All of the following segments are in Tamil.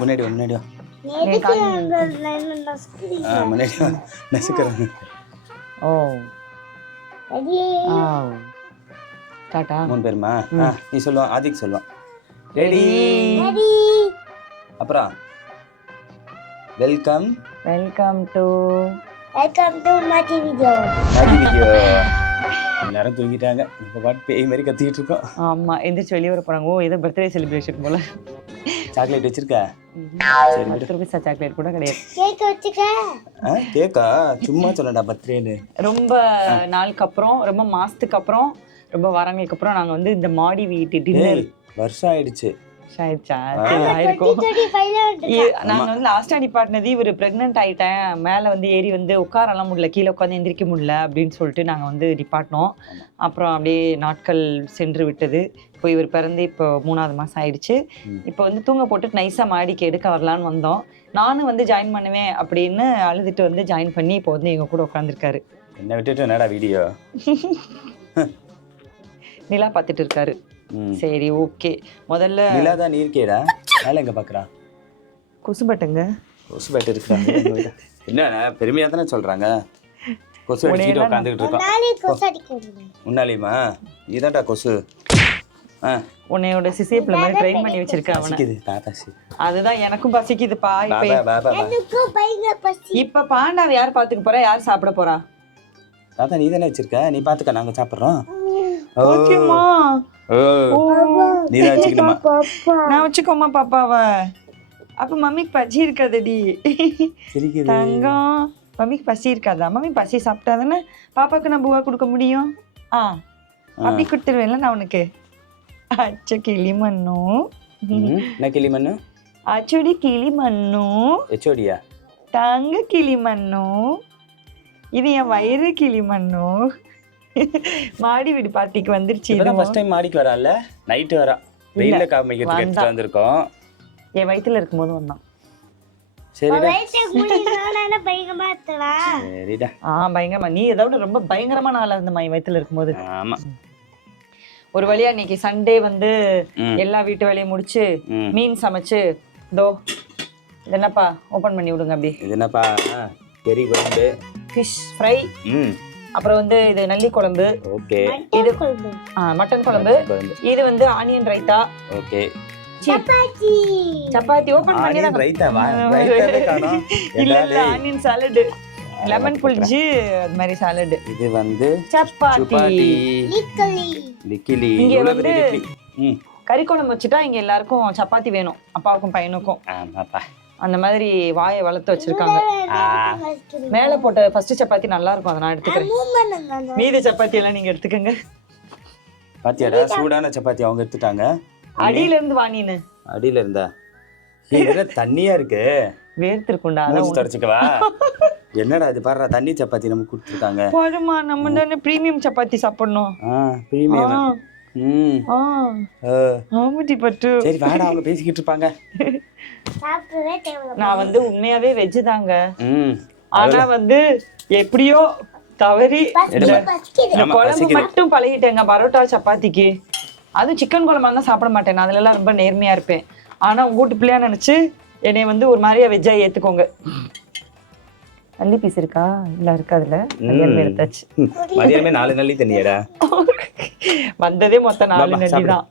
முன்னாடி வா முன்னாடி வா முன்னாடி வா நசுக்கிறேன். ஓ டாடா 3 பேருமா? நீ சொல்லுவா, ஆதிக் சொல்லுவான். ரெடி. அப்புறம் வெல்கம் டு மாஜி வீடியோ. எல்லாரும் தூங்கிட்டாங்க. இப்போ பாட்டு பேய் மாதிரி கத்திக்கிட்டு இருக்கோம். ஆமா, எந்திரிச்சு வெளியே வர போறாங்க. ஓ ஏதோ பர்த்டே செலிப்ரேஷன் போல. சாக்லேட் வச்சிருக்க? சரி, 10 ரூபா சாக்லேட் கூட கிடையாது. கேக் வச்சுக்க. கேக்கா? சும்மா சொல்லடா பர்த்டேன்னு. ரொம்ப நாளுக்கு அப்புறம், ரொம்ப மாசத்துக்கு அப்புறம், ரொம்ப வாரங்களுக்கு அப்புறம் நாங்க வந்து இந்த மாடி வீட்டு டின்னர். வருஷம் ஆயிடுச்சு. ஆயிடுச்சா? சரி ஆயிருக்கும். நாங்க வந்து லாஸ்டா நிப்பாட்டினது இவர் பிரெக்னென்ட் ஆயிட்டேன், மேல வந்து ஏறி வந்து உட்காரலாம் முடியல, கீழே உட்காந்து எந்திரிக்க முடியல அப்படின்னு சொல்லிட்டு நாங்க வந்து நிப்பாட்டினோம். அப்புறம் அப்படியே நாட்கள் சென்று விட்டது. இப்போ இவர் பிறந்து இப்போ 3வது மாசம் ஆயிடுச்சு. இப்போ வந்து தூங்க போட்டு நைஸா மாடிக்கு எடுக்க வரலான்னு வந்தோம். நானும் வந்து ஜாயின் பண்ணுவேன் அப்படின்னு அழுதுட்டு வந்து ஜாயின் பண்ணி இப்போ வந்து எங்க கூட உட்காந்துருக்காரு. என்ன விட்டுட்டு என்னடா வீடியோ? நிலா பார்த்துட்டு இருக்காரு. சரி ஓகே. முதல்ல நிலா தான் நீ இருக்கேடா, மேல எங்க பாக்குறா? கொசுபட்டுங்க. கொசுபட்டு இருக்கா? என்ன பெருமையா தானே சொல்றாங்க. கொசு அடிச்சுட்டு உட்காந்துக்கிட்டு இருக்கோம். முன்னாலேயுமா? நீதான்டா கொசு. உன்னையோட சிசியப்ல மாதிரி ட்ரெயின் பண்ணி வச்சிருக்கேன் அவனை. அதுதான் எனக்கும் பசிக்குதுப்பா. இப்ப பாண்டாவை யார் பாத்துக்க போறா, யார் சாப்பிட போறா? தாத்தா நீ தானே வச்சிருக்க, நீ பாத்துக்க, நாங்க சாப்பிடுறோம். ஓகேமா, நீ தான் வச்சுக்கணுமா? நான் வச்சுக்கோமா பாப்பாவ. அப்ப மம்மிக்கு பசி இருக்காதடி தங்கம். மம்மிக்கு பசி இருக்காதா? மம்மி பசி சாப்பிட்டா தானே பாப்பாக்கு நான் பூவா கொடுக்க முடியும். அப்படி கொடுத்துருவேன்ல நான் உனக்கு. அச்ச கிளி மண்ணு. என்ன கிளி மண்ணு? அச்சோடி கிளி மண்ணு. எச்சோடியா? தங்க கிளி மண்ணு. இது என் வயிறு கிளி மண்ணு. மாடி வீடு பார்ட்டிக்கு வந்துருச்சு. இப்பதான் ஃபர்ஸ்ட் டைம் மாடிக்கு வரால, நைட் வரா. வெயில்ல காமிக்கிறதுக்கு எடுத்து வந்திருக்கோம். என் வயித்துல இருக்கும்போது வந்தான். சரிடா. சரிடா. பயங்கரமா. நீ ஏதாவது ரொம்ப பயங்கரமான ஆளா இருந்தமா என் வயித்துல இருக்கும்போது. ஆமா. ஒரு வழியா இன்னைக்கு சண்டே வந்து எல்லா வீட்டு வேலையும் முடிச்சு மீன் சமைச்சு தோ இது என்னப்பா ஓபன் பண்ணி விடுங்க. அப்படி இது என்னப்பா? பெரிய குழம்பு, ஃபிஷ் ஃப்ரை, அப்புறம் வந்து இது நல்லி குழம்பு, ஓகே, இது மட்டன் குழம்பு, இது வந்து onion raita, okay, chapati open பண்ணி தான் ரைத்தாவா? ரைத்தாவே காணோம். இல்ல ஆனியன் சாலட், லெமன் புளிஞ்சு அது மாதிரி சாலட். இது வந்து சப்பாத்தி லிக்கிலி. இங்க வந்து கறி குழம்பு வச்சுட்டா இங்க எல்லாருக்கும் சப்பாத்தி வேணும், அப்பாவுக்கும் பையனுக்கும். ஆமாப்பா. அந்த மாதிரி வாயை வளர்த்து வச்சிருக்காங்க. மேல போட்ட ஃபர்ஸ்ட் சப்பாத்தி நல்லா இருக்கும், அதை நான் எடுத்துக்கிறேன். மீதி சப்பாத்தி எல்லாம் நீங்க எடுத்துக்கங்க. பாத்தியாடா, சூடான சப்பாத்தி அவங்க எடுத்துட்டாங்க. அடியில இருந்து வாணினு. அடியில இருந்தா இது தண்ணியா இருக்கு, வேர்த்திருக்குண்டா. மூஞ்சி தொடச்சுக்கவா? என்னடா இது பாருடா, தண்ணி சப்பாத்தி நமக்கு கொடுத்துருக்காங்க. போடுமா, நம்ம தானே பிரீமியம் சப்பாத்தி சாப்பிடணும். பிரீமியம். ஆமாடி பட்டு. சரி வாடா, அவங்க பேசிக்கிட்டு இருப்பாங்க. நான் வந்து உண்மையாவே வெஜ் தாங்க. ஆனா வந்து எப்படியோ தவறி குழம்பு மட்டும் பழகிட்டேங்க பரோட்டா சப்பாத்திக்கு. அதுவும் சிக்கன் குழம்பா தான் சாப்பிட மாட்டேன், அதுல எல்லாம் ரொம்ப நேர்மையா இருப்பேன். ஆனா உங்க வீட்டு பிள்ளையா நினைச்சு என்னை வந்து ஒரு மாதிரியா வெஜ்ஜா ஏத்துக்கோங்க. நல்லி பீஸ் இருக்கா? இல்ல இருக்கு, அதுல மதியானமே எடுத்தாச்சு. மதியானமே 4 நல்லி தண்ணியடா வந்ததே மொத்தம் 4 நல்லி தான்.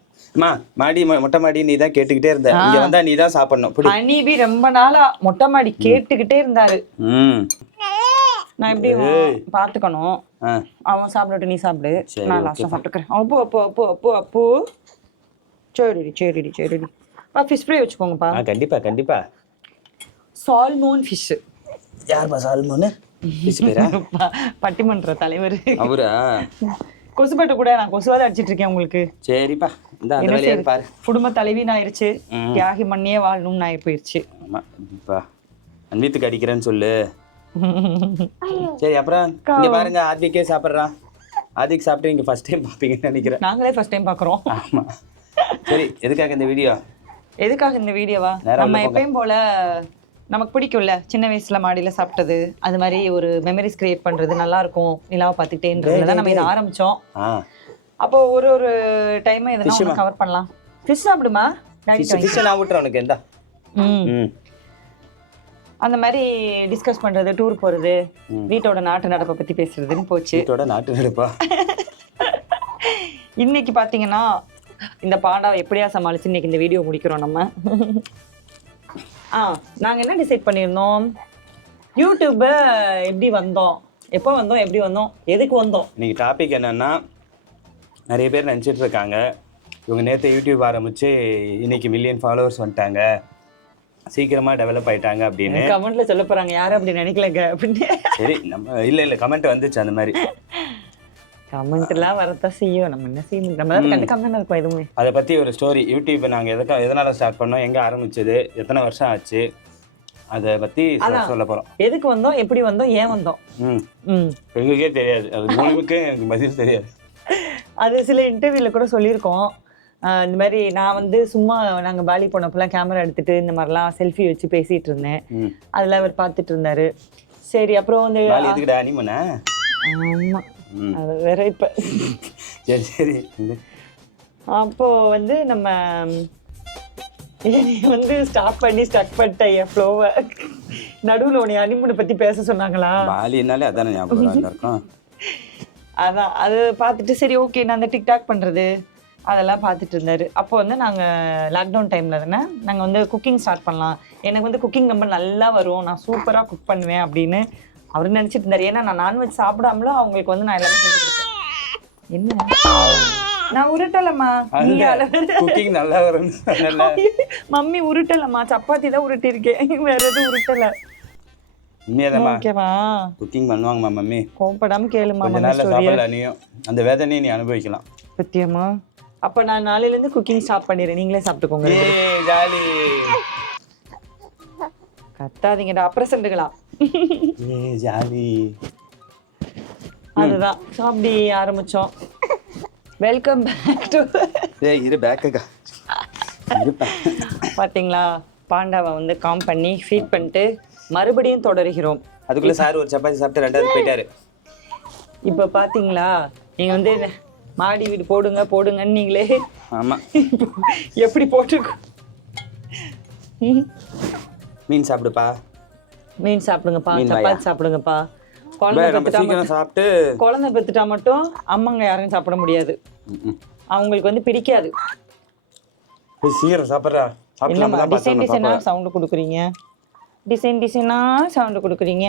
மாடி மொட்டை மாடி நீ தான் கேட்டுக்கிட்டே இருந்த, இங்க வந்தா நீ தான் சாப்பிடணும். அனிபி ரொம்ப நாளா மொட்டை மாடி கேட்டுக்கிட்டே இருந்தாரு. நான் எப்படி பாத்துக்கணும், அவன் சாப்பிடட்டும் நீ சாப்பிடு, நான் லாஸ்டா சாப்பிட்டுக்கிறேன். அப்போ அப்போ அப்போ அப்போ அப்போ சரிடி சரிடி சரிடி. ஃபிஷ் ஃப்ரை வச்சுக்கோங்கப்பா. கண்டிப்பா கண்டிப்பா. Salmon fish. யாருப்பா சால்மோன்? ஃபிஷ் பேரா? பட்டிமன்ற தலைவர் அவரா? கொசுபட்டு கூட நான் கொசுவாத அடிச்சிட்டு இருக்கேன் உங்களுக்கு. சரிப்பா, இந்த அந்த வேலையை பாரு. குடும்ப தலைவின்னு ஆயிருச்சு, தியாகி மண்ணியே வாழணும்னு ஆகி போயிருச்சு. ஆமாப்பா, அன்வித்துக்கு அடிக்கிறேன்னு சொல்லு. சரி அப்புறம் இங்க பாருங்க, ஆதிக்கே சாப்பிட்றான். ஆதிக் சாப்பிட்டு இங்க ஃபர்ஸ்ட் டைம் பாப்பீங்கன்னு நினைக்கிறேன். நாங்களே ஃபர்ஸ்ட் டைம் பாக்குறோம். ஆமா. சரி, எதுக்காக இந்த வீடியோ? எதுக்காக இந்த வீடியோவா? நம்ம எப்பயும் போல நமக்கு பிடிக்கும்ல, சின்ன வயசுல மாடியில சாப்பிட்டது, அது மாதிரி ஒரு மெமரிஸ் கிரியேட் பண்றது நல்லா இருக்கும் நிலாவை பார்த்துக்கிட்டேன்றதுல நம்ம இதை ஆரம்பிச்சோம். அப்போ ஒரு ஒரு டைம் இதெல்லாம் கவர் பண்ணலாம். ஃபிஷ் சாப்பிடுமா? ஃபிஷ் நான் விட்டுறேன் உனக்கு. எந்த அந்த மாதிரி டிஸ்கஸ் பண்றது, டூர் போறது, வீட்டோட நாட்டு நடப்பை பத்தி பேசுறதுன்னு போச்சு. வீட்டோட நாட்டு நடப்பா. இன்னைக்கு பாத்தீங்கன்னா இந்த பாண்டாவை எப்படியா சமாளிச்சு இன்னைக்கு இந்த வீடியோ முடிக்கிறோம் நம்ம. நாங்க என்ன டிசைட் பண்ணியிருந்தோம், யூடியூப்பை எப்படி வந்தோம், எப்போ வந்தோம், எப்படி வந்தோம், எதுக்கு வந்தோம். இன்னைக்கு டாபிக் என்னன்னா, நிறைய பேர் நினச்சிட்டு இருக்காங்க இவங்க நேற்று யூடியூப் ஆரம்பிச்சு இன்னைக்கு மில்லியன் ஃபாலோவர்ஸ் வந்துட்டாங்க, சீக்கிரமாக டெவலப் ஆயிட்டாங்க அப்படின்னு கமெண்ட்ல சொல்ல போறாங்க. யாரும் அப்படி நினைக்கலங்க அப்படின்னு. சரி, நம்ம இல்லை கமெண்ட் வந்துச்சு அந்த மாதிரி. கமெண்ட்லாம் வரத்தான் செய்யும், நம்ம என்ன செய்யணும், நம்ம தான் கண்டுக்காம தானே இருக்கோம் எதுவுமே. அதை பற்றி ஒரு ஸ்டோரி, யூடியூப்பை நாங்கள் எதனால் ஸ்டார்ட் பண்ணோம், எங்கே ஆரம்பிச்சது, எத்தனை வருஷம் ஆச்சு, அதை பற்றி சொல்ல போகிறோம். எதுக்கு வந்தோம், எப்படி வந்தோம், ஏன் வந்தோம். எங்களுக்கே தெரியாது, அது மூணுக்கு எனக்கு பதில் தெரியாது. அது சில இன்டர்வியூல கூட சொல்லியிருக்கோம். இந்த மாதிரி நான் வந்து சும்மா நாங்கள் பாலி போனப்பெல்லாம் கேமரா எடுத்துட்டு இந்த மாதிரிலாம் செல்ஃபி வச்சு பேசிட்டு இருந்தேன். அதெல்லாம் அவர் பார்த்துட்டு இருந்தாரு. சரி, அப்புறம் வந்து ஆமா அது வேற. இப்போ சரி சரி, அப்போ வந்து நம்ம வந்து ஸ்டாப் பண்ணி ஸ்டக் பண்ணிட்ட என் ஃப்ளோவை. நடுவில் உன்னை அனிமுனை பற்றி பேச சொன்னாங்களா? பாலினாலே அதானே ஞாபகம் இருக்கும். அதான் அது பார்த்துட்டு சரி ஓகே நான் அந்த டிக்டாக் பண்ணுறது அதெல்லாம் பார்த்துட்டு இருந்தார். அப்போ வந்து நாங்கள் லாக்டவுன் டைமில் தானே நாங்கள் வந்து குக்கிங் ஸ்டார்ட் பண்ணலாம், எனக்கு வந்து குக்கிங் ரொம்ப நல்லா வரும், நான் சூப்பராக குக் பண்ணுவேன் அப்படின்னு அவர் நினச்சிட்டு இருந்தார். ஏன்னா நான் நான்வெஜ் சாப்பிடாமலும் அவங்களுக்கு வந்து நான் எல்லாமே செஞ்சு கொடுத்தேன். என்ன நான் உருட்டலம்மா, குக்கிங் நல்லா வரும் மம்மி உருட்டலம்மா, சப்பாத்தி தான் உருட்டிருக்கேன், வேற எதுவும் உருட்டல. ஓகேவா? குக்கிங் பண்ணுவாங்கம்மா மம்மி, கோபப்படாம கேளுமா. அந்த வேதனையை நீ அனுபவிக்கலாம் பத்தியமா. அப்ப நான் நாளையில இருந்து குக்கிங் ஸ்டார்ட் பண்ணிடுறேன், நீங்களே சாப்பிட்டுக்கோங்க. கத்தாதீங்கடா அப்ரசன்ட்டுகளா. ஜாலி. அதுதான் அப்படி ஆரம்பிச்சோம். வெல்கம் பேக் டு பாத்தீங்களா, பாண்டாவை வந்து காம் பண்ணி ஃபீட் பண்ணிட்டு மறுபடியும் தொடருகிறோம். அதுக்குள்ள சார் ஒரு சப்பாத்தி சாப்பிட்டு ரெண்டாவது போயிட்டாரு. இப்ப பாத்தீங்களா, நீங்க வந்து மாடி வீடு போடுங்க போடுங்கன்னு நீங்களே. ஆமா, எப்படி போட்டுருக்கோம். மீன் சாப்பிடுப்பா, மீன் சாப்பிடுங்கப்பா, சப்பாத்தி சாப்பிடுங்கப்பா. குழந்தை பெத்துட்டா மட்டும் அம்மாங்க யாரும் சாப்பிட முடியாது, அவங்களுக்கு வந்து பிடிக்காது. டிசைன் டிசைனா சவுண்ட் கொடுக்குறீங்க, டிசைன் டிசைனா சவுண்ட் கொடுக்குறீங்க.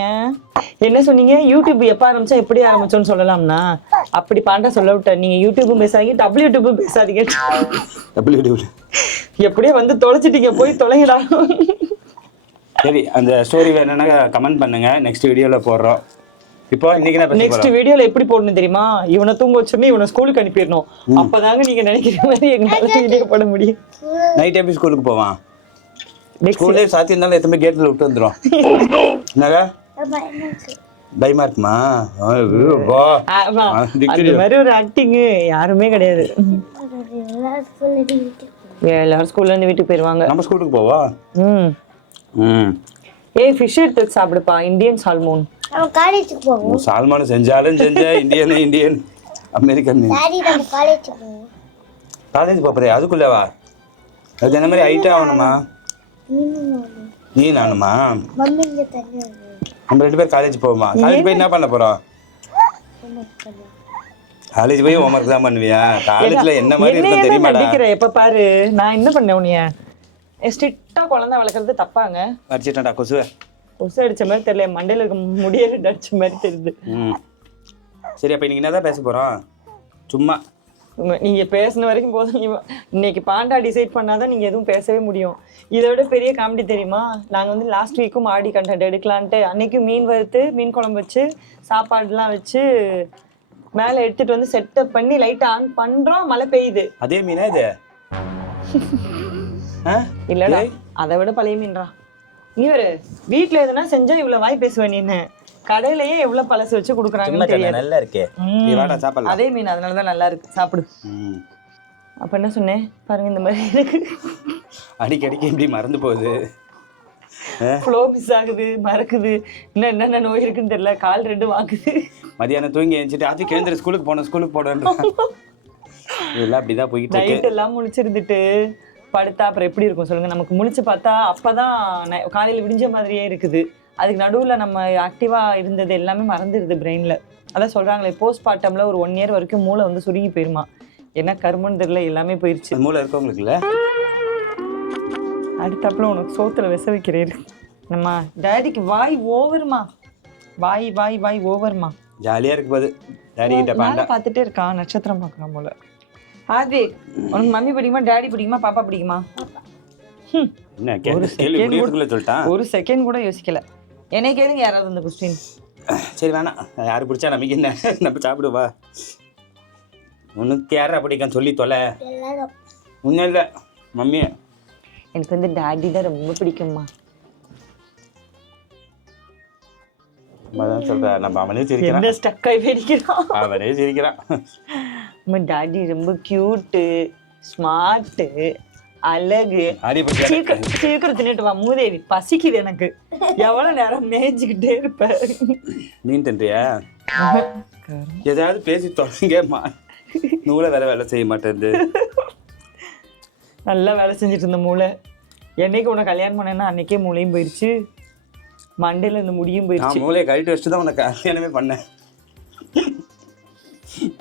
என்ன சொன்னீங்க, யூடியூப் எப்போ ஆரம்பிச்சா எப்படி ஆரம்பிச்சோன்னு சொல்லலாம்னா அப்படி பாண்டா சொல்ல விட்டேன். நீங்க யூடியூபும் பேசாதீங்க, டபிள்யூடியூபும் பேசாதீங்க. எப்படியே வந்து தொலைச்சிட்டீங்க, போய் தொலைங்கடா. சரி, அந்த ஸ்டோரி வேணும்னா கமெண்ட் பண்ணுங்க, நெக்ஸ்ட் வீடியோல போடுறோம். இப்போ இன்னைக்கு நான் நெக்ஸ்ட் வீடியோல எப்படி போடணும் தெரியுமா, இவனை தூங்க வச்சோன்னே இவனை ஸ்கூலுக்கு அனுப்பிடணும். அப்பதாங்க நீங்க நினைக்கிற மாதிரி எங்களால வீடியோ போட முடியும். நைட் எப்படி ஸ்கூலுக்கு போவான், ஸ்கூல்லே சாத்தி இருந்தாலும் எத்தனை கேட்ல விட்டு வந்துடும். என்னங்க பயமா இருக்குமா? அது மாதிரி ஒரு ஆக்டிங் யாருமே கிடையாது. எல்லாரும் ஸ்கூல்ல இருந்து வீட்டுக்கு போயிருவாங்க, நம்ம ஸ்கூலுக்கு போவா. ஏய் ஃபிஷ் எடுத்து சாப்பிடுப்பா, இந்தியன் சால்மோன். நம்ம காலேஜுக்கு போவோம். சால்மோன் செஞ்சாலும் இந்தியன் அமெரிக்கன். டாடி நம்ம காலேஜ் போவோம். காலேஜ் போறே அதுக்குள்ளவா? அது என்ன மாதிரி ஹைட் ஆகணுமா? நீ நானுமா? மம்மி இங்க தண்ணி வருது. நம்ம ரெண்டு பேர் காலேஜ் போவோமா? காலேஜ் போய் என்ன பண்ண போறோம்? காலேஜ் போய் ஹோம்வொர்க் தான் பண்ணுவியா? காலேஜ்ல என்ன மாதிரி இருக்கும் தெரியுமாடா? நடிக்கிற எப்ப பாரு நான் என்ன பண்ணேன் உனிய ஸ்ட்ரிக்ட்டா குழந்தை வளர்க்கறது தப்பாங்க. அடிச்சிட்டா கொசு அடிச்ச மாதிரி தெரியல, மண்டையில இருக்க முடியல அடிச்ச மாதிரி தெரியுது. சரி, அப்ப இன்னைக்கு என்னதான் பேச போறோம்? சும்மா நீங்க பேசின வரைக்கும் போதும். இன்னைக்கு பாண்டா டிசைட் பண்ணாதான் நீங்க எதுவும் பேசவே முடியும். இதை விட பெரிய காமெடி தெரியுமா, நாங்க வந்து லாஸ்ட் வீக்கும் ஆடி கண்டென்ட் எடுக்கலான்ட்டு அன்னைக்கும் மீன் வறுத்து மீன் குழம்பு வச்சு சாப்பாடுலாம் வச்சு மேல எடுத்துட்டு வந்து செட்டப் பண்ணி லைட் ஆன் பண்றோம், மழை பெய்யுது. அதே மீனா இது? இல்லடா, அதை விட பழைய மீன்ரா. நீ வேற வீட்டுல எதுனா செஞ்சா இவ்வளவு வாய் பேசுவேன். நீ என்ன கடையிலயே எவ்வளவு பழசு வச்சு குடுக்குறாங்கன்னு தெரியாது. நல்லா இருக்கே, நீ வாடா சாப்பிடலாம். அதே மீன், அதனாலதான் நல்லா இருக்கு, சாப்பிடு. அப்ப என்ன சொன்னேன் பாருங்க, இந்த மாதிரி இருக்கு. அடிக்கடிக்கு எப்படி மறந்து போகுது, ஃப்ளோ மிஸ் ஆகுது, மறக்குது, இன்னும் என்னென்ன நோய் இருக்குன்னு தெரியல, கால் ரெண்டு வாங்குது. மதியானம் தூங்கி எழுந்துட்டு அது கேந்திர ஸ்கூலுக்கு போனேன் இதெல்லாம் அப்படிதான் போயிட்டு நைட் எல்லாம் முழிச்சிருந்துட்டு படுத்தா அப்புறம் எப்படி இருக்கும் சொல்லுங்க. நமக்கு முழிச்சு பார்த்தா அப்பதான் காலையில விடிஞ்ச மாதிரியே இருக்குது. அதுக்கு நடுவில் நம்ம ஆக்டிவாக இருந்தது எல்லாமே மறந்துடுது பிரெயினில். அதான் சொல்கிறாங்களே போஸ்ட்மார்ட்டமில் ஒரு 1 year வரைக்கும் மூளை வந்து சுருங்கி போயிருமா. என்ன கருமன்னு தெரியல, எல்லாமே போயிடுச்சு. மூளை இருக்கவங்களுக்கு இல்லை. அடுத்தாப்புல உனக்கு சோத்துல விச வைக்கிறேன். நம்ம டேடிக்கு வாய் ஓவருமா, வாய் வாய் வாய் ஓவருமா. ஜாலியாக இருக்கு போது டேடி கிட்ட பாண்டா பார்த்துட்டே இருக்கான், நட்சத்திரம் பார்க்குறான் போல. ஆதி உனக்கு மம்மி பிடிக்குமா டாடி பிடிக்குமா பாப்பா பிடிக்குமா? என்ன கேள்வி சொல்லிட்டான். ஒரு செகண்ட் கூட யோசிக்கல. என்னை கேளுங்க யாராவது அந்த கொஸ்டின். சரி வேணாம், யாரு பிடிச்சா நமக்கு என்ன, நம்ம சாப்பிடுவா. உனக்கு யாரா பிடிக்கும் சொல்லி தொலை. ஒன்றும் இல்லை மம்மி, எனக்கு வந்து டாடி தான் ரொம்ப பிடிக்கும்மா. சொல்றேன் நம்ம அவனே சிரிக்கிறான். ஸ்டக்காய் வெடிக்கிறான், அவனே சிரிக்கிறான். நம்ம டாடி ரொம்ப கியூட்டு, ஸ்மார்ட்டு, அழகு. சீக்கிரம் தின்னுட்டு வா மூதேவி, பசிக்குது எனக்கு. எவ்வளவு நேரம் மேய்ஞ்சிக்கிட்டே இருப்ப. மீன் தின்றியா? ஏதாவது பேசி தொடங்கம்மா. நூலை வேலை செய்ய மாட்டேங்குது. நல்லா வேலை செஞ்சுட்டு இருந்த மூளை. என்னைக்கு உனக்கு கல்யாணம் பண்ணேன்னா அன்னைக்கே மூளையும் போயிடுச்சு, மண்டையில இந்த முடியும் போயிடுச்சு. மூளையை கழிட்டு வச்சுட்டு தான் உனக்கு கல்யாணமே பண்ணேன்.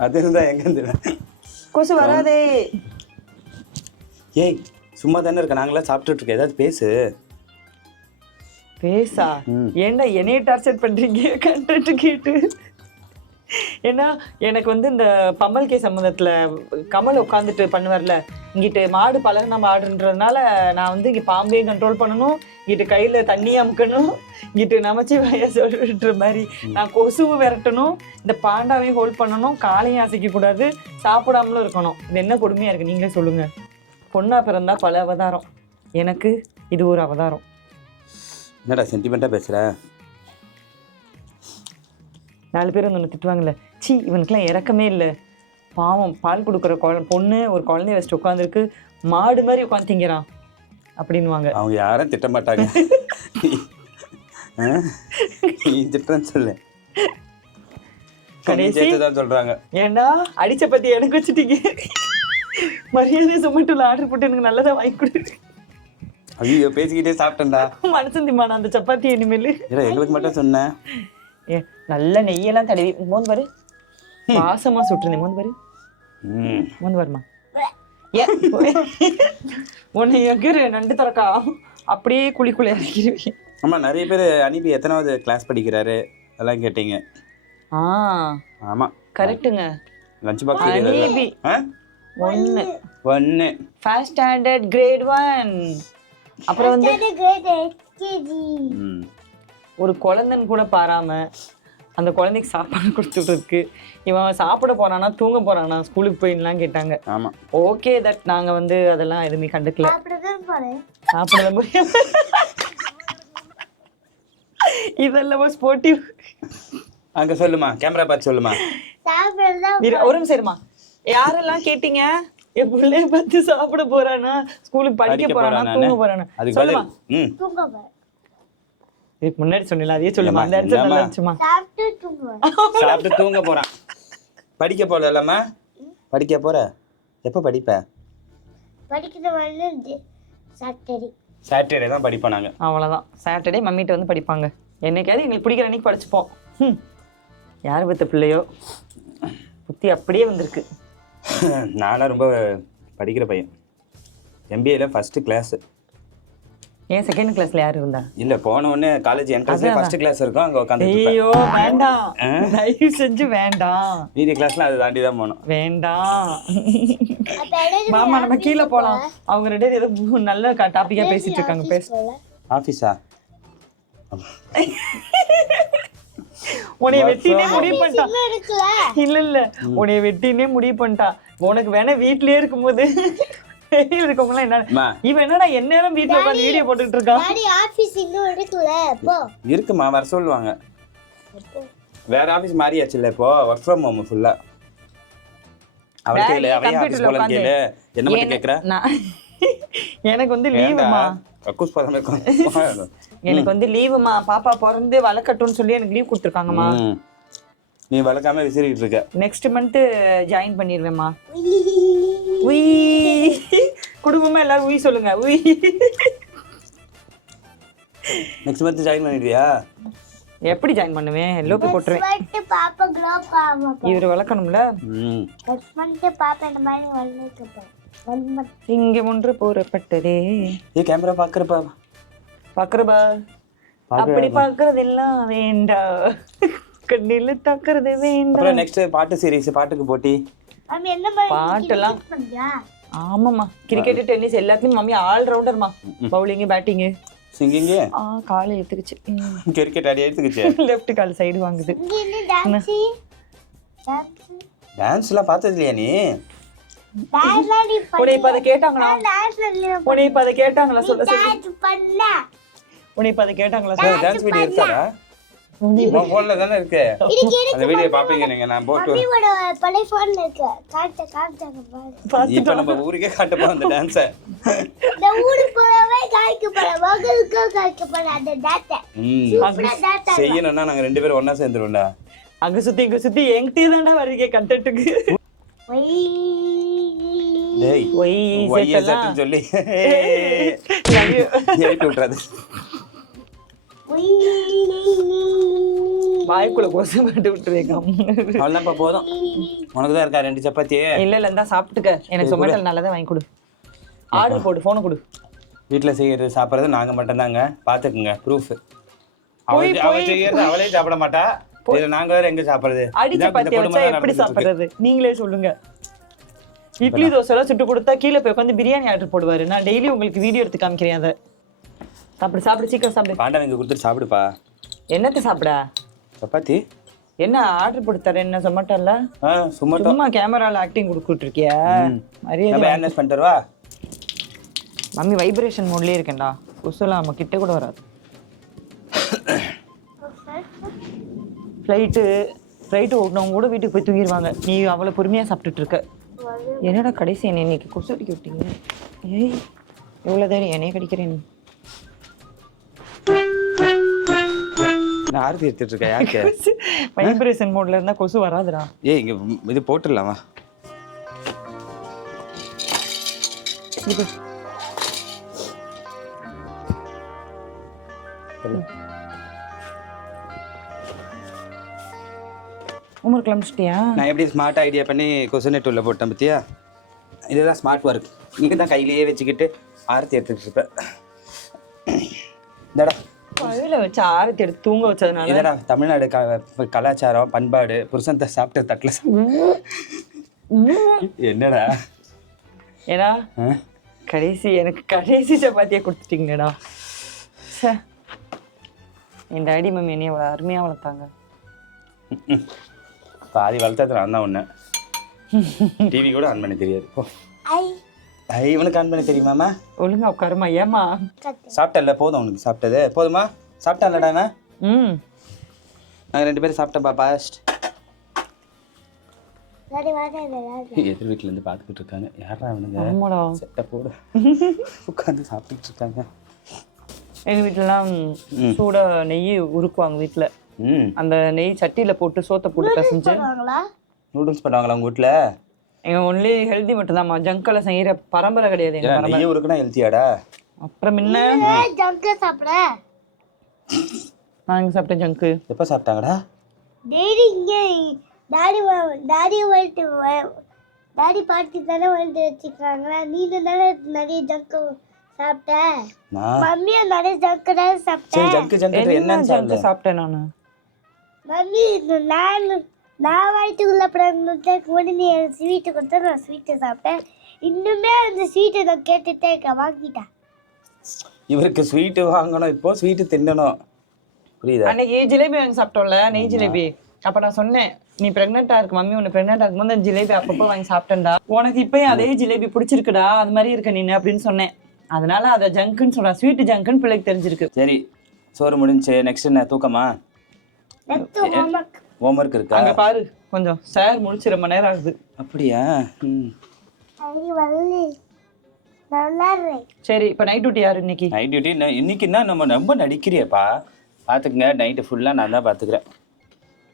அது இருந்தா எங்க கொசு வராதே. ஏய் சும்மா தானே இருக்க, நாங்களாம் சாப்பிட்டுட்டு இருக்கோம், ஏதாவது பேசு. பேசா? ஏன்டா என்னைய டார்ச்சர் பண்றீங்க கண்டென்ட் கேட்டு? ஏன்னா எனக்கு வந்து இந்த பம்மல் கே சம்மந்தத்துல கமல் உட்காந்துட்டு பண்ணுவார்ல, இங்கிட்டு மாடு பழகின மாடுன்றதுனால நான் வந்து இங்கே பாம்பையும் கண்ட்ரோல் பண்ணணும், இங்கிட்டு கையில தண்ணி அமுக்கணும், இங்கிட்டு நமச்சி வாயா சொல்லிட்டு மாதிரி நான் கொசுவை விரட்டணும், இந்த பாண்டாவையும் ஹோல்ட் பண்ணணும், காலையும் அசைக்க கூடாது, சாப்பிடாமலும் இருக்கணும். இது என்ன கொடுமையா இருக்கு நீங்களே சொல்லுங்க. பொண்ணா பிறந்தா பல அவதாரம், எனக்கு இது ஒரு அவதாரம். என்னடா சென்டிமெண்டா பேசுற? 4 பேர் வந்து ஒன்று திட்டுவாங்கல்ல, சி இவனுக்குலாம் இறக்கமே இல்லை, பாவம் பால் கொடுக்குற பொண்ணு ஒரு குழந்தைய வச்சுட்டு உட்காந்துருக்கு, மாடு மாதிரி உட்காந்து திங்கிறான் அப்படின்வாங்க. அவங்க யாரும் திட்ட மாட்டாங்க. திட்டன்னு சொல்லு, கடைசி தான் சொல்றாங்க. ஏண்டா அடிச்ச பத்தி எனக்கு வச்சுட்டீங்க, மரியாதை சொமேட்டோல ஆர்டர் போட்டு எனக்கு நல்லதா வாங்கி கொடு. ஐயோ பேசிக்கிட்டே சாப்பிட்டேன்டா. மனசு திம்மானா அந்த சப்பாத்தி இனிமேல் எங்களுக்கு மட்டும் சொன்னேன். நல்ல நெய்யெல்லாம் தடவி மோந்து பாரு, வாசமா சுட்டுருந்தேன். மோந்து பாரு, மோந்து பாருமா. உன்னை எகிரு நண்டு திறக்கா அப்படியே குழிக்குள்ள இறக்கிடுவேன். ஆமா நிறைய பேர் அனுப்பி எத்தனாவது கிளாஸ் படிக்கிறாரு அதெல்லாம் கேட்டீங்க. ஆமா கரெக்டுங்க. லஞ்ச் பாக்ஸ் அனுபி 1 ஃபர்ஸ்ட் ஸ்டாண்டர்ட் கிரேட் 1. அப்புறம் வந்து ஒரு குழந்தைன்னு கூட பாராம அந்த குழந்தைக்கு சாப்பாடு கொடுத்துட்டு இருக்கு. இவன் சாப்பிட போறானா தூங்க போறானா ஸ்கூலுக்கு போயிடலாம் கேட்டாங்க. ஆமா ஓகே தட் நாங்க வந்து அதெல்லாம் எதுவுமே கண்டுக்கல. சாப்பிடதான் போய் இதெல்லாம் ஸ்போர்ட்டிவ். அங்க சொல்லுமா, கேமரா பார்த்து சொல்லுமா. ஒரு நிமிஷம் இருமா. யாரெல்லாம் கேட்டீங்க என் பிள்ளைய பார்த்து சாப்பிட போறானா ஸ்கூலுக்கு படிக்க போறானா தூங்க போறானா சொல்லுமா. இதுக்கு முன்னாடி சொன்னீங்களா அதையே சொல்லுமா. அந்த இடத்துல நல்லா இருந்துச்சுமா. சாப்பிட்டு தூங்க போறான். படிக்க போல இல்லாம படிக்க போற. எப்ப படிப்ப? சாட்டர்டே தான் படிப்போம் நாங்க. அவ்வளவுதான். சாட்டர்டே மம்மிட்ட வந்து படிப்பாங்க. என்னைக்காவது எங்களுக்கு பிடிக்கிற அன்னைக்கு படிச்சுப்போம். யார் பத்த பிள்ளையோ புத்தி அப்படியே வந்திருக்கு. நானும் ரொம்ப படிக்கிற பையன். MBAல ஃபர்ஸ்ட் கிளாஸ். ஏன் செகண்ட் கிளாஸ்ல யார் இருந்தா? இல்ல போன உடனே காலேஜ் என்ட்ரன்ஸ்ல ஃபர்ஸ்ட் கிளாஸ் இருக்கும், அங்க உட்கார்ந்து. ஐயோ வேண்டாம், தயவு செஞ்சு வேண்டாம். மீதி கிளாஸ்ல அது தாண்டி தான் போணும். வேண்டாம் மாமா, நம்ம கீழே போலாம். அவங்க 2 பேரும் ஏதோ நல்ல டாபிக்கா பேசிட்டு இருக்காங்க. பேச ஆபீஸா? உன்னைய வெட்டினே முடிவு பண்ணிட்டா. இல்ல உன்னைய வெட்டினே முடிவு பண்ணிட்டா. உனக்கு வேணா வீட்லயே இருக்கும்போது இருக்கவங்க என்ன இவன் என்னடா எந்நேரம் வீட்டுல உட்காந்து வீடியோ போட்டுட்டு இருக்கான். இருக்குமா, வர சொல்லுவாங்க. வேற ஆபீஸ் மாறியாச்சு இல்ல இப்போ, ஒர்க் ஃப்ரம் ஹோம் ஃபுல்லா. அவளுக்கு இல்ல அவையா ஆபீஸ் போலாம் கேளு. என்ன மட்டும் கேக்குற? எனக்கு வந்து லீவுமா. கக்கூஸ் போறாம இருக்கும். எனக்கு வந்து லீவுமா. பாப்பா பிறந்து வளர்க்கட்டும்னு சொல்லி எனக்கு லீவ் கொடுத்துருக்காங்கம்மா. நீ வளர்க்காம விசிறிட்டு இருக்க. நெக்ஸ்ட் மந்த் ஜாயின் பண்ணிடுவேம்மா. குடும்பமா எல்லாரும் உய் சொல்லுங்க உய். நெக்ஸ்ட் மந்த் ஜாயின் பண்ணிடுவியா? எப்படி ஜாயின் பண்ணுவேன்? லோக்கு போட்டுருவேன். வந்து பாப்பா க்ளோப் ஆகும். இவரு வளர்க்கணும்ல. நெக்ஸ்ட் மந்த் பாப்பா இந்த மாதிரி வந்துட்டு இங்க ஒன்று போறப்பட்டதே. கேமரா பாக்குறப்பா பாக்குறப்பா அப்படி பாக்குறது எல்லாம் வேண்டாம், கண்ணில தாக்குறது வேண்டாம். அப்புறம் நெக்ஸ்ட் பாட்டு சீரிஸ், பாட்டுக்கு போட்டி. மம்மி என்ன மாதிரி பாட்டெல்லாம் பண்ணியா? ஆமாம்மா, கிரிக்கெட் டென்னிஸ் எல்லாத்துலயும் மம்மி ஆல் ரவுண்டர்மா. பவுலிங் பேட்டிங் சிங்கிங்கு காலை எடுத்துக்கிச்சு. கிரிக்கெட் அடி எடுத்துக்கிச்சு. லெஃப்ட் கால் சைடு வாங்குது. இங்க என்ன டான்ஸ்? டான்ஸ்லாம் பார்த்தது இல்லையா நீ? டான்ஸ்லாம் உன்னை இப்ப அதை கேட்டாங்களா? டான்ஸ்லாம் உன்னை இப்ப அதை கேட்டாங்களா? சொல்ல சொல்லு. டான்ஸ் பண்ண. உன்னை இப்ப அதை கேட்டாங்களா? சொல்ல. டான்ஸ் வீடியோ இருக்காடா? உன் போன்ல தானே இருக்கு. அந்த வீடியோ பாப்பீங்க நீங்க. நான் போட்டு மம்மியோட பழைய போன்ல இருக்கு. காட்டாங்க பாரு. இப்ப நம்ம ஊருக்கே காட்ட போறோம் அந்த டான்ஸ. இந்த ஊருக்கு போறவே காய்க்க போற மகளுக்கு காய்க்க போற அந்த டாட்டா. சூப்பரா டாட்டா. செய்யணும்னா நாங்க ரெண்டு பேரும் ஒண்ணா சேர்ந்துருவோம்டா. அங்க சுத்தி இங்க சுத்தி என்கிட்டயே தான்டா வரீங்க கண்டென்ட்டுக்கு. டேய் ஒய் ஒய் செட்டலாம். செட்னு சொல்லி Love you. ஏத்தி விட்டுறாது. வாய்க்குள்ள கோச மாட்டி விட்டுருவேங்க. அவ்வளவுதான்ப்பா போதும். உனக்கு தான் இருக்கா 2 சப்பாத்தி. இல்ல இல்ல இந்தா சாப்பிட்டுக்க. எனக்கு சொமேட்டோல நல்லதா வாங்கி கொடு. ஆர்டர் போடு, போன் கொடு. வீட்டுல செய்யறது சாப்பிடுறது நாங்க மட்டும் தாங்க. பாத்துக்குங்க ப்ரூஃப். அவ செய்யறது அவளே சாப்பிட மாட்டா. இதுல நாங்க வேற எங்க சாப்பிடுறது? அடிச்ச பாத்தியா வச்சா எப்படி சாப்பிடுறது? நீங்களே சொல்லுங்க. இட்லி தோசை எல்லாம் சுட்டு கொடுத்தா கீழே போய் உட்காந்து பிரியாணி ஆர்டர் போடுவாரு. நான் டெய்லி உங்களுக்கு வீடியோ எடுத்து காமிக்கிறேன். அதை சாப்பிடு சாப்பிடு, சீக்கிரம் சாப்பிடு. பாண்டவன் இங்க கொடுத்துட்டு சாப்பிடுப்பா. என்னத்த சாப்பிட? சப்பாத்தி. என்ன ஆர்டர் போட்டு தரேன்? என்ன சொமாட்டோல? சும்மா கேமரால ஆக்டிங் கொடுத்துட்டு இருக்கியா? மரியாதை அவேர்னஸ் பண்ணிட்டு வா. மம்மி வைப்ரேஷன் மோட்லயே இருக்கேன்டா. கொசுலாம் நம்ம கிட்ட கூட வராது. ஃப்ளைட்டு ஓட்டினவங்க கூட வீட்டுக்கு போய் தூங்கிடுவாங்க. நீ அவ்வளோ பொறுமையாக சாப்பிட்டுட்டு இருக்க. என்னடா கடைசி என்ன இன்னைக்கு கொசு அடிக்க விட்டீங்க? ஏய் எவ்வளோ தைரியம் என்னைய கடிக்கிறேன் நீ? நான் ஆர்த்தி எடுத்துட்டு இருக்கேன். யாருக்கு? வைப்ரேஷன் மோட்ல இருந்தா கொசு வராதுடா. ஏய் இங்க இது போட்டுடலாமா? உமர் கிளம்பிச்சிட்டியா? நான் எப்படி ஸ்மார்ட் ஐடியா பண்ணி கொசு நெட் உள்ள போட்டேன் பத்தியா? இதுதான் ஸ்மார்ட் ஒர்க். நீங்க தான் கையிலேயே வச்சுக்கிட்டு ஆரத்தி எடுத்துட்டு இருப்பேன். இந்தடா கையில வச்சு ஆரத்தி எடுத்து தூங்க வச்சதுனால. இதடா தமிழ்நாடு கலாச்சாரம் பண்பாடு. புருஷன் சாப்பிட்ட தட்டில் என்னடா? ஏடா எனக்கு கடைசி சப்பாத்தியை கொடுத்துட்டீங்கடா. என் டாடி மம்மி என்னைய அவ்வளோ அருமையாக வளர்த்தாங்க. பாதி வளர்த்தது நான் தான் ஒன்று. டிவி கூட ஆன் பண்ண தெரியாது. இவனுக்கு ஆன் பண்ண தெரியுமாமா? ஒழுங்கா உட்காருமா. ஏமா சாப்பிட்டல? போதும் உனக்கு சாப்பிட்டது போதுமா? சாப்பிட்டான்லடா அவன். நாங்கள் 2 பேரும் சாப்பிட்டோம்ப்பா. பாஸ்ட் எதிர் வீட்டுல இருந்து பார்த்துக்கிட்டு இருக்காங்க. யாரா அவனுங்க? செட்டை போடு உட்காந்து சாப்பிட்டுட்டு இருக்காங்க. எங்க வீட்டுலலாம் சூட நெய் உருக்குவாங்க வீட்டுல. அந்த நெய் சட்டியில போட்டு சோத்தை போட்டு பிசைஞ்சு நூடுல்ஸ் பண்ணுவாங்களா உங்க வீட்டுல? எங்க ஒன்லி ஹெல்தி மட்டும் தான். ஜங்கெல்லாம் செய்யற பரம்பரை கிடையாது. நெய் உருக்குனா ஹெல்த்தியாடா? அப்புறம் என்ன ஜங்க் சாப்பிட? நான் எங்க சாப்பிட்டேன் ஜங்கு? எப்ப சாப்பிட்டாங்கடா? டெய்லி இங்க டாடி பாட்டி தானே வந்து வச்சுக்கிறாங்களா? நீங்க தானே நிறைய ஜங்க் சாப்பிட்ட. மம்மியும் நிறைய ஜங்க் தான் சாப்பிட்டேன். என்ன ஜங்கு சாப்பிட்டேன் நானு? மம்மி நான் வயிற்றுக்குள்ள பிறகு நீ ஸ்வீட்டு கொடுத்தா நான் ஸ்வீட்டை சாப்பிட்டேன். இன்னுமே அந்த ஸ்வீட்டை நான் கேட்டுட்டே இருக்கேன். வாங்கிட்டேன். இவருக்கு ஸ்வீட்டு வாங்கணும், இப்போ ஸ்வீட்டு தின்னணும். புரியுதா? அன்னைக்கு ஜிலேபி வாங்கி சாப்பிட்டோம்ல, நெய் ஜிலேபி. அப்ப நான் சொன்னேன், நீ பிரெக்னெண்டா இருக்கு மம்மி, உன்னை பிரெக்னெண்டா இருக்கும்போது அந்த ஜிலேபி அப்பப்போ வாங்கி சாப்பிட்டேன்டா. உனக்கு இப்பயும் அதே ஜிலேபி பிடிச்சிருக்குடா, அது மாதிரி இருக்க நீ அப்படின்னு சொன்னேன். அதனால அதை ஜங்குன்னு சொல்றேன். ஸ்வீட் ஜங்குன்னு பிள்ளைக்கு தெரிஞ்சிருக்கு. சரி, சோறு முடிஞ்சு. நெக்ஸ்ட் என்ன? தூக்கமா? ஹோம்வொர்க் இருக்கா? அங்க பாரு கொஞ்சம். சார் முடிச்சு ரொம்ப நேரம் ஆகுது. அப்படியா? சரி, இப்போ நைட் டியூட்டி யாரு இன்னைக்கு? நைட் டியூட்டி இன்னைக்குன்னா நம்ம ரொம்ப நடிக்கிறியப்பா. பாத்துக்கங்க, நைட்டு ஃபுல்லா நான் தான் பாத்துக்கிறேன்.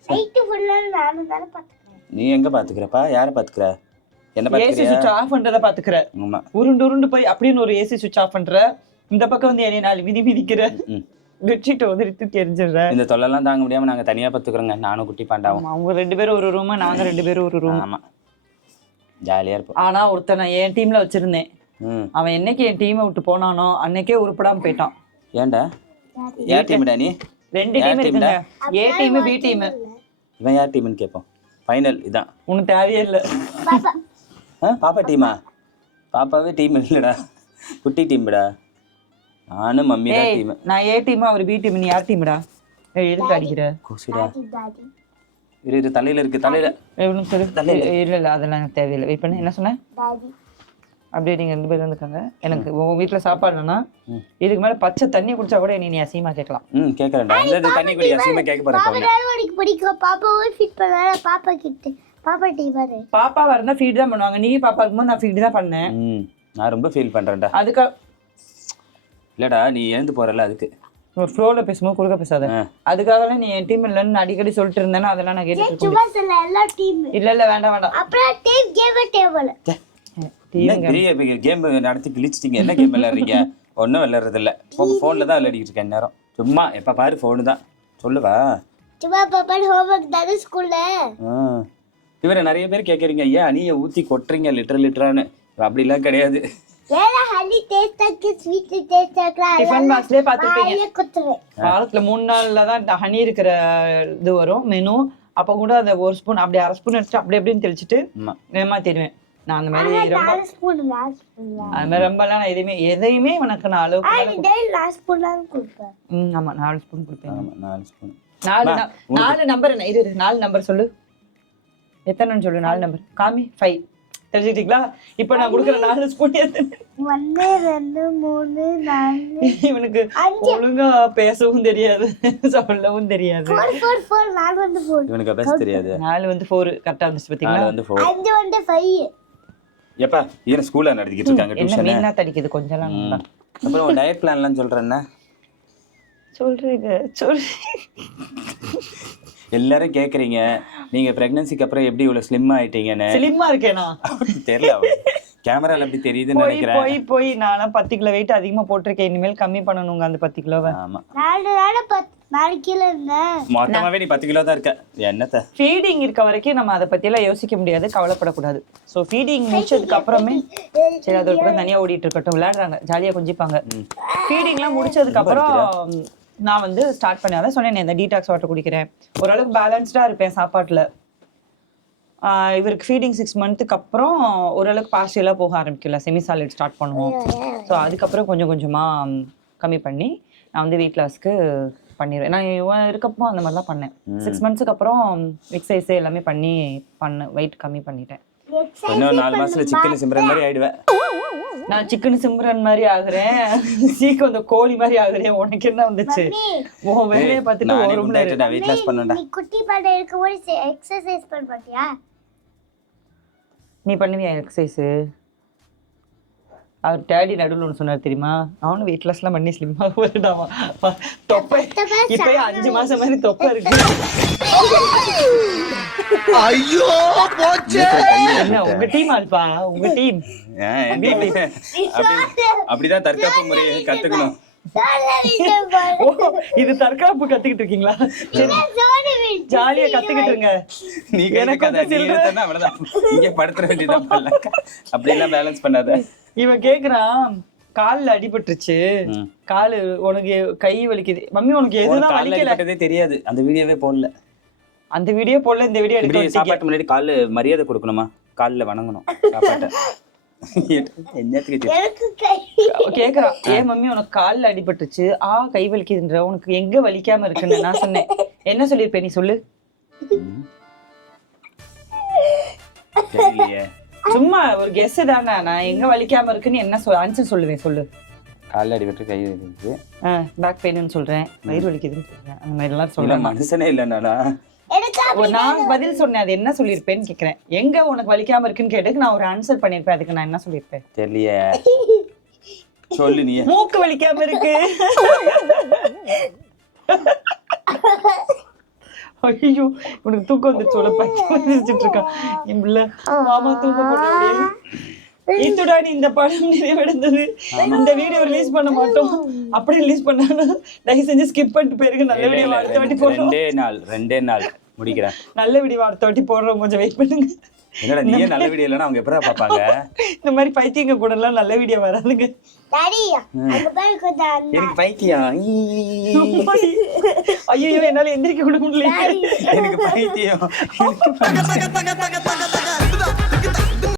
நைட்டு ஃபுல்லா நானும் தான பாத்துக்கிறேன். நீ எங்க பாத்துக்கிறப்பா? யாரை பாத்துக்கிற? என்ன ஏசி பாத்துக்கிறியா? சுவிட்ச் ஆஃப் பண்றத பாத்துக்கிற, ஆமா. உருண்டு போய் அப்படின்னு ஒரு ஏசி சுவிட்ச் ஆஃப் பண்ற, இந்த பக்கம் வந்து என்னை 4 மிதிக்கிற, பெட்ஷீட்டை வந்து தூக்கி எரிஞ்சிடுற. இந்த தொல்லைலாம் தாங்க முடியாம நாங்க தனியா பத்துக்கிறோங்க, நானும் குட்டி பாண்டாவும். அவங்க 2 பேரும் ஒரு ரூம், நாங்க 2 பேரும் ஒரு ரூம். ஆமா, ஜாலியா இருப்போம். ஆனா ஒருத்தனை என் டீம்ல வச்சிருந்தேன், அவன் என்னைக்கு என் டீமை விட்டு போனானோ அன்னைக்கே உருப்படாம போயிட்டான். ஏன்டா? யார் டீம்டா நீ? 2 டீம் இருக்குங்க, ஏ டீம் பி டீம். இவன் யார் டீம்னு கேட்போம். ஃபைனல் இதான். உனக்கு தேவையே இல்லை. பாப்பா டீமா? பாப்பாவே டீம் இல்லடா, குட்டி டீம்டா. நானும் மம்மி தான் டீம். நான் ஏ டீம், அவர் பி டீம். நீ யார் டீம்டா? எதுக்கு அடிக்கிற? கூசிடா. இரு தலையில இருக்கு, தலையில. இல்ல அதெல்லாம் எனக்கு தேவையில்லை. வெயிட் பண்ணு, என்ன சொன்ன? அப்படியே நீங்க 2 பேரும் வந்துருக்காங்க. எனக்கு உங்க வீட்டுல சாப்பாடுனா இதுக்கு மேல பச்சை தண்ணி குடிச்சா கூட நீ அசியமா கேட்கலாம். கேட்கறேன்டா. இல்ல தண்ணி குடி, அசியமா கேட்க போறேன். பிடிக்கும் பாப்பாவை ஃபீட் பண்ணால பாப்பா கிட்ட பாப்பா டீவர் பாப்பாவா இருந்தா ஃபீட் தான் பண்ணுவாங்க. நீ பாப்பா இருக்கும்போது நான் ஃபீட் தான் பண்ணேன். நான் ரொம்ப ஃபீல் பண்றேன்டா. அதுக்கு இல்லடா, நீ எழுந்து போறல, அதுக்கு ஒரு ஃப்ளோல பேசும்போது குறுக்க பேசாத. அதுக்காக நீ என் டீம் இல்லன்னு அடிக்கடி சொல்லிட்டு இருந்தேன்னா அதெல்லாம் நான் கேட்டு சும்மா சொல்ல எல்லா டீம் இல்ல வேண்டாம். அப்புறம் டீம் கேம் டேபிள் பெரிய கேம் நடத்தி கிழிச்சிட்டீங்க. என்ன கேம் விளையாடுறீங்க? ஒன்றும் விளையாடுறது இல்லை. ஃபோனில் தான் விளையாடிட்டு இருக்கேன் நேரம். சும்மா எப்போ பாரு ஃபோனு தான். சொல்லுவா சும்மா பாப்பா ஹோம்வொர்க் தானே ஸ்கூல்ல. இவரை நிறைய பேர் கேட்குறீங்க, ஏன் அணியை ஊற்றி கொட்டுறீங்க லிட்டரான்னு. அப்படிலாம் கிடையாது. ஏன்னா ஹனி டேஸ்டாக்கு ஸ்வீட் டேஸ்டாக்கு டிஃபன் பாக்ஸ்லயே பாத்துப்பீங்க. குத்துறேன். வாரத்துல 3 நாள்ல தான் ஹனி இருக்கிற இது வரும் மெனு. அப்ப கூட அந்த 1 ஸ்பூன் அப்படியே 1/2 ஸ்பூன் எடுத்து அப்படி எப்படின்னு தெளிச்சிட்டு ஏமாத்திடுவேன். நான் அந்த மாதிரி ரொம்ப அது மாதிரி ரொம்பலாம் நான் எதையுமே உனக்கு 4 ஸ்பூன் கொடுப்பேன். ஆமா 4 ஸ்பூன் கொடுப்பேன். 4 ஸ்பூன். 4 நம்பர் என்ன? 4 நம்பர் சொல்லு. எத்தனைன்னு சொல்லு. 4 நம்பர் காமி. 5 தெரிஞ்சுக்கிட்டீங்களா? இப்ப நான் கொடுக்குற 4 ஸ்பூன் 1 2 3 4 இவனுக்கு ஒழுங்கா பேசவும் தெரியாது, சொல்லவும் தெரியாது. 4 4 வந்து 4 இவனுக்கு பேச தெரியாது. 4 வந்து 4 கரெக்டா இருந்துச்சு பாத்தீங்களா? 4 வந்து 4 5 வந்து 5. எப்பா ஏன் ஸ்கூல்ல நடத்திக்கிட்டு இருக்காங்க டியூஷன்? என்ன மீனா தடிக்குது கொஞ்சலாம். அப்புறம் ஒரு டயட் பிளான்லாம் சொல்றேன்னா சொல்றீங்க. எல்லாரும் கேக்குறீங்க, நீங்க பிரெக்னன்சிக்கு அப்புறம் எப்படி இவ்வளவு ஸ்லிம் ஆயிட்டீங்கன்னு. ஸ்லிம்மா இருக்கேனா? தெரியல, கேமரால எப்படி தெரியுதுன்னு நினைக்கிறேன். போய் நான்லாம் 10 கிலோ வெயிட் அதிகமா போட்டிருக்கேன். இனிமேல் கம்மி பண்ணணுங்க அந்த 10 கிலோவை. ஆமா, 4 கிலோ இருந்தேன். மொத்தமாவே நீ 10 கிலோ தான் இருக்க. என்னத்த ஃபீடிங் இருக்க வரைக்கும் நம்ம அதை பத்தி எல்லாம் யோசிக்க முடியாது, கவலைப்படக்கூடாது. ஸோ ஃபீடிங் முடிச்சதுக்கு அப்புறமே சரி அது கூட தனியா ஓடிட்டு இருக்கட்டும், விளையாடுறாங்க ஜாலியா கொஞ்சிப்பாங்க. ஃபீடிங்லாம் முடிச்சதுக்கு அப்புறம் நான் வந்து ஸ்டார்ட் பண்ணாதான் சொன்னேன், இந்த டீடாக்ஸ் வாட்டர் குடிக்கிறேன், ஓரளவுக்கு பேலன்ஸ்டா இருப்பேன் சாப்பாட்டுல. இவருக்கு ஃபீடிங் 6 மந்த்துக்கு அப்புறம் ஓரளவுக்கு பார்ஷியலாக போக ஆரம்பிக்கல, செமி சாலிட் ஸ்டார்ட் பண்ணுவோம். ஸோ அதுக்கப்புறம் கொஞ்சம் கொஞ்சமாக கம்மி பண்ணி நான் வந்து வெயிட் லாஸ்க்கு பண்ணிடுவேன். நான் இவன் இருக்கப்போ அந்த மாதிரிலாம் பண்ணேன். 6 மந்த்ஸ்க்கு அப்புறம் எக்ஸசைஸ் எல்லாமே பண்ணி வெயிட் கம்மி பண்ணிட்டேன். இன்னும் 4 மாசத்துல சிக்கன் சிம்ரன் மாதிரி ஆயிடுவேன். நான் சிக்கன் சிம்ரன் மாதிரி ஆகுறேன், சீக்கிரம் அந்த கோழி மாதிரி ஆகுறேன். உனக்கு என்ன வந்துச்சு? உன் வேலையை பார்த்துட்டு ஒரு ரூம்ல வெயிட் லாஸ் பண்ணடா. நீ குட்டி பாட்டை இருக்கும்போது எக்ஸசைஸ் பண்ண மாட்டியா? நீ பண்ணுவியா எக்ஸசைஸ்? அவர் டேடி நடுவில் ஒன்று சொன்னார் தெரியுமா, அவனும் வெயிட் லாஸ்லாம் பண்ணி ஸ்லிம்மாக போயிட்டாமா. தொப்பை இப்போ 5 மாசம் மாதிரி தொப்பை இருக்கு. ஐயோ போச்சு. என்ன உங்க டீம் ஆல்பா? உங்க டீம் அப்படிதான் தற்காப்பு முறையை கத்துக்கணும். இது தற்காப்பு கத்துக்கிட்டு இருக்கீங்களா? ஜாலியா கத்துக்கிட்டு இருங்க. நீ எனக்கு அவ்வளவுதான், இங்க படுத்துற வேண்டியதான். அப்படி எல்லாம் பேலன்ஸ் பண்ணாத. இவன் கேக்குறான், கால்ல அடிபட்டுருச்சு, காலு உனக்கு கை வலிக்குது மம்மி, உனக்கு எதுதான் வலிக்கல தெரியாது. அந்த வீடியோவே போடல. அந்த வீடியோ போடல, இந்த வீடியோ எடுத்து சாப்பாட்டு முன்னாடி கால்ல மரியாதை கொடுக்கணுமா? கால்ல வணங்கணும் சாப்பாட்டை. கேக்குறான், ஏன் மம்மி உனக்கு கால்ல அடிபட்டுச்சு, கை வலிக்குதுன்ற, உனக்கு எங்க வலிக்காம இருக்குன்னு நான் சொன்னேன். என்ன சொல்லிருப்பேன் நீ சொல்லு? சும்மா ஒரு கெஸ் தானே, நான் எங்க வலிக்காம இருக்குன்னு என்ன ஆன்சர் சொல்லுவேன் சொல்லு. கால்ல அடிபட்டு கை வலிக்குது, பேக் பெயின்னு சொல்றேன், வயிறு வலிக்குதுன்னு சொல்றேன், அந்த மாதிரி எல்லாம் சொல்றேன். மனுஷனே இல்லைன்னா நான் பதில் சொன்னேன், அது என்ன சொல்லிருப்பேன்னு கேக்குறேன். எங்க உனக்கு வலிக்காம இருக்குன்னு கேட்டதுக்கு நான் ஒரு ஆன்சர் பண்ணிருப்பேன், அதுக்கு நான் என்ன சொல்லிருப்பேன் தெரியலையே. சொல்லு நீ. மூக்கு வலிக்காம இருக்கு. ஐயோ உனக்கு தூக்கம் வந்துருச்சோல பைத்தியம் வந்துருச்சுட்டு இருக்கான் என் பிள்ளை மாமா தூக்கம் போட்டு இத்துடா நீ இந்த படம் நிறைவடைந்தது. இந்த வீடியோ ரிலீஸ் பண்ண மாட்டோம், அப்படி ரிலீஸ் பண்ணாலும் தயவு செஞ்சு ஸ்கிப் பண்ணிட்டு போயிருங்க. நல்ல வீடியோ அடுத்த வாட்டி போடுறோம். ரெண்டே நாள் முடிக்கிறேன். நல்ல வீடியோ அடுத்த வாட்டி போடுறோம், கொஞ்சம் வெயிட் பண்ணுங்க. என்னடா நீயே நல்ல வீடியோ இல்லைன்னா அவங்க எப்படா பார்ப்பாங்க? இந்த மாதிரி பைத்தியங்க கூட எல்லாம் நல்ல வீடியோ வராதுங்க. எனக்கு பைத்தியம், ஐயோ என்னால எந்திரிக்க கூட முடியல, எனக்கு பைத்தியம்.